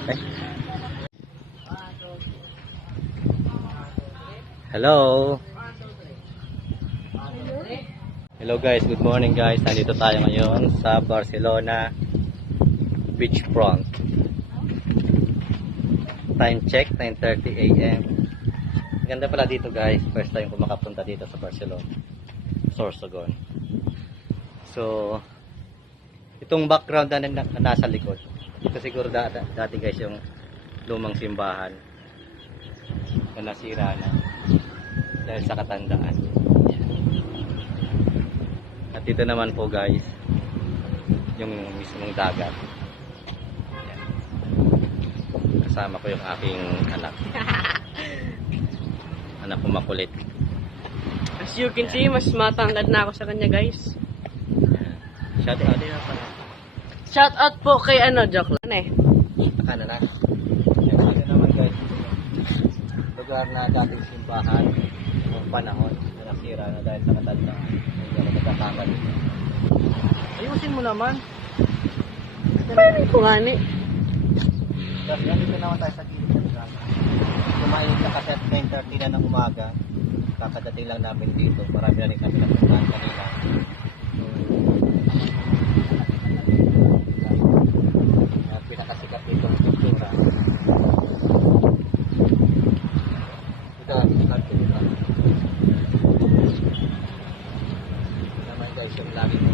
Okay. Hello. Hello guys, good morning guys. Nandito tayo ngayon sa Barcelona beachfront. Time check 9:30 AM. Ganda pala dito guys. First time ko makapunta dito sa Barcelona, Sorsogon. So itong background na nasa likod, ito siguro dati guys yung lumang simbahan na nasira na dahil sa katandaan. At dito naman po guys yung mismong dagat. Ayan. Kasama ko yung aking anak. Anak ko makulit. As you can see, mas matangkad na ako sa kanya guys. Shout out din na pala. Shout out po kay joke lang eh. Nakana na. Dito naman guys, lugar na dating simbahan noong panahon na nasira na dahil sa katandaan. Hindi ako nagkakama dito. Ayusin mo naman. Parang ko nga ni. Tapos ganito naman tayo sa gilid ng drama. Kumain ka kasi at 9:30 na ng umaga. Kakadating lang namin dito. Marami na rin kami napuntahan kanina. At pinakasikat dito ang kultura. Ito, kultura. Ito naman guys yung lagi mo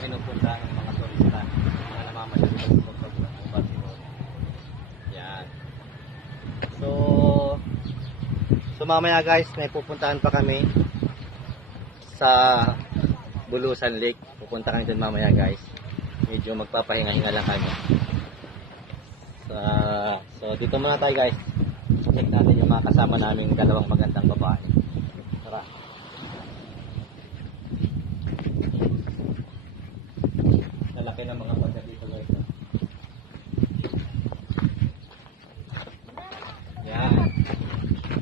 pinupunta ng mga turista. Mga namamasyal sa kultura ng Barcelona. Yan. So mamaya guys, may pupuntahan pa kami sa Bulusan Lake. Pupunta kami dun mamaya guys. Medyo magpapahinga-hinga lang kami. So dito muna tayo guys. Check natin yung mga kasama naming dalawang magandang babae. Tara. Lalaki ng mga pagka dito guys. Yan.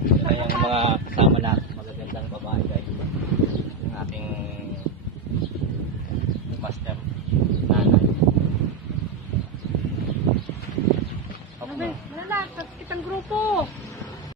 Ito yung mga kasama natin, magagandang babae guys. Yung aking master nanay. Malalakas kitang grupo.